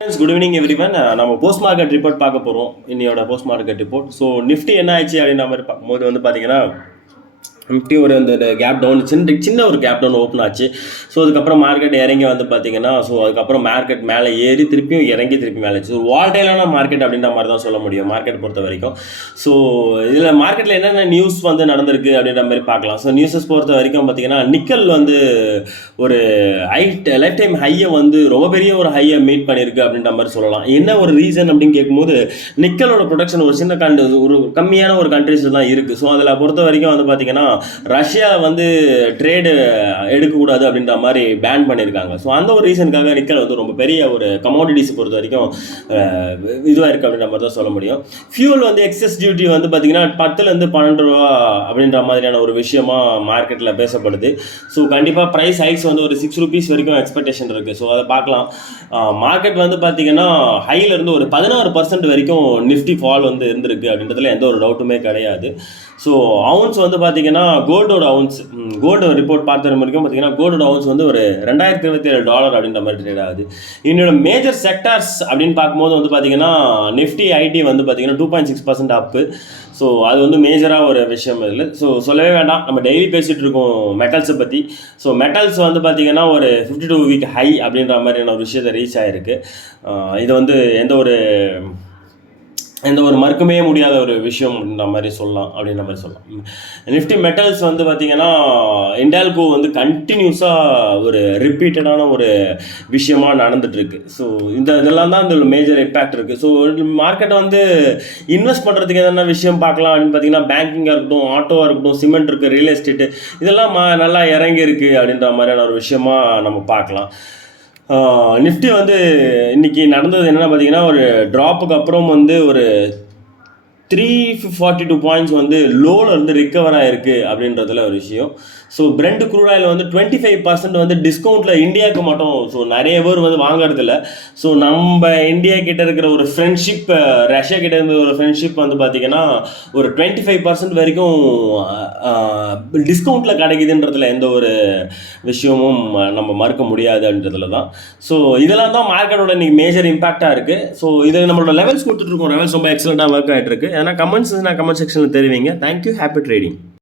Good evening everyone. நம்ம post market report பார்க்க போகிறோம். இன்னையோட post market report. So Nifty என்ன ஆயிடுச்சு அப்படின்ற மாதிரி பார்க்கும்போது வந்து பார்த்தீங்கன்னா நிஃப்டி ஒரு அந்த கேப் டவுன் சின்ன ஒரு கேப் டவுன் ஓப்பன் ஆச்சு. ஸோ அதுக்கப்புறம் மார்க்கெட் இறங்கி வந்து பார்த்தீங்கன்னா அதுக்கப்புறம் மார்க்கெட் மேலே ஏறி திருப்பியும் இறங்கி திருப்பி மேலே ஸோ வால்டைலான மார்க்கெட் அப்படின்ற மாதிரி தான் சொல்ல முடியும் மார்க்கெட் பொறுத்த வரைக்கும். ஸோ இதில் மார்க்கெட்டில் என்னென்ன நியூஸ் வந்து நடந்திருக்கு அப்படின்ற மாதிரி பார்க்கலாம். ஸோ நியூஸஸ் பொறுத்த வரைக்கும் பார்த்தீங்கன்னா நிக்கல் வந்து ஒரு லைஃப் டைம் ஹையை வந்து ரொம்ப பெரிய ஒரு ஹையை மீட் பண்ணியிருக்கு அப்படின்ற மாதிரி சொல்லலாம். என்ன ஒரு ரீசன் அப்படின்னு கேட்கும்போது நிக்கலோட ப்ரொடக்ஷன் ஒரு சின்ன ஒரு கம்மியான ஒரு கண்ட்ரிஸில் தான் இருக்குது. ஸோ அதில் பொறுத்த வரைக்கும் வந்து பார்த்தீங்கன்னா ரஷ்யா வந்து ட்ரேடு எடுக்கக்கூடாது அப்படின்ற மாதிரி பேன் பண்ணியிருக்காங்க. ஸோ அந்த ஒரு ரீசனுக்காக நிக்கல் வந்து ரொம்ப பெரிய ஒரு கமோடிட்டிஸ் பொறுத்த வரைக்கும் இதுவாக இருக்குது அப்படின்ற மாதிரி தான் சொல்ல முடியும். ஃபியூல் வந்து எக்ஸஸ் டியூட்டி வந்து பார்த்தீங்கன்னா 10லேருந்து 12 ரூபா அப்படின்ற மாதிரியான ஒரு விஷயமா மார்க்கெட்டில் பேசப்படுது. ஸோ கண்டிப்பாக ப்ரைஸ் ஹைக்ஸ் வந்து ஒரு 6 ரூபீஸ் வரைக்கும் எக்ஸ்பெக்டேஷன் இருக்குது. ஸோ அதை பார்க்கலாம். மார்க்கெட் வந்து பார்த்தீங்கன்னா ஹையிலேருந்து ஒரு 16% வரைக்கும் நிஃப்டி ஃபால் வந்து இருந்திருக்கு அப்படின்றதுல எந்த ஒரு டவுட்டுமே கிடையாது. ஸோ அவுன்ஸ் வந்து பார்த்தீங்கன்னா கோல்டோட அவுன்ஸ் கோல்டு ரிப்போர்ட் பார்த்த வரைக்கும் பார்த்தீங்கன்னா கோல்டோட அவுன்ஸ் வந்து ஒரு $2027 அப்படின்ற மாதிரி ட்ரேட் ஆகுது. என்னோட மேஜர் செக்டார்ஸ் அப்படின்னு பார்க்கும்போது வந்து பார்த்தீங்கன்னா நிஃப்டி ஐடி வந்து பார்த்தீங்கன்னா 2.6% அப்பு. ஸோ அது வந்து மேஜராக ஒரு விஷயம் இல்லை. ஸோ சொல்லவே வேண்டாம், நம்ம டெய்லி பேசிகிட்டு இருக்கோம் மெட்டல்ஸை பற்றி. ஸோ மெட்டல்ஸ் வந்து பார்த்தீங்கன்னா ஒரு 52 வீக் ஹை அப்படின்ற மாதிரியான ஒரு விஷயத்தை ரீச் ஆகிருக்கு. இது வந்து எந்த ஒரு மறுக்கவே முடியாத ஒரு விஷயம் அப்படின்ற மாதிரி சொல்லலாம். நிஃப்டி மெட்டல்ஸ் வந்து பார்த்திங்கன்னா இண்டால்கோ வந்து கண்டினியூஸாக ஒரு ரிப்பீட்டடான ஒரு விஷயமாக நடந்துகிட்ருக்கு. ஸோ இதெல்லாம் தான் இந்த மேஜர் இம்பேக்ட் இருக்குது. ஸோ மார்க்கெட்டை வந்து இன்வெஸ்ட் பண்ணுறதுக்கு எதனா விஷயம் பார்க்கலாம் அப்படின்னு பார்த்தீங்கன்னா பேங்கிங்காக இருக்கட்டும், ஆட்டோவாக இருக்கட்டும், சிமெண்ட் இருக்குது, ரியல் எஸ்டேட்டு இதெல்லாம் நல்லா இறங்கி இருக்குது அப்படின்ற மாதிரியான ஒரு விஷயமாக நம்ம பார்க்கலாம். நிஃப்டி வந்து இன்றைக்கி நடந்தது என்னென்னா பார்த்தீங்கன்னா ஒரு ட்ராப்புக்கு அப்புறம் வந்து ஒரு 342 பாயிண்ட்ஸ் வந்து லோவில் இருந்து ரிக்கவர் ஆகிருக்கு அப்படின்றதுல ஒரு விஷயம். ஸோ பிரெண்ட் க்ரூட் ஆயில் வந்து 25% வந்து டிஸ்கவுண்ட்டில் இந்தியாவுக்கு மட்டும். ஸோ நிறைய பேர் வந்து வாங்குறதில்ல. ஸோ நம்ம இந்தியா கிட்ட இருக்கிற ஒரு ஃப்ரெண்ட்ஷிப், ரஷ்யா கிட்ட இருந்த ஒரு ஃப்ரெண்ட்ஷிப் வந்து பார்த்திங்கன்னா ஒரு 25% வரைக்கும் டிஸ்கவுண்ட்டில் கிடைக்குதுன்றதுல எந்த ஒரு விஷயமும் நம்ம மறுக்க முடியாது அப்படின்றதுல தான். ஸோ இதெல்லாம் தான் மார்க்கெட்டோட இன்றைக்கி மேஜர் இம்பாக்டாக இருக்குது. ஸோ இது நம்மளோட லெவல்ஸ் கொடுத்துட்ருக்கோம். லெவல்ஸ் ரொம்ப எக்ஸலண்ட்டாக ஒர்க் ஆகிட்டு இருக்கு. ஏன்னா கமெண்ட் செக்ஷனில் தெரிவிங்க. தேங்க்யூ. Happy trading.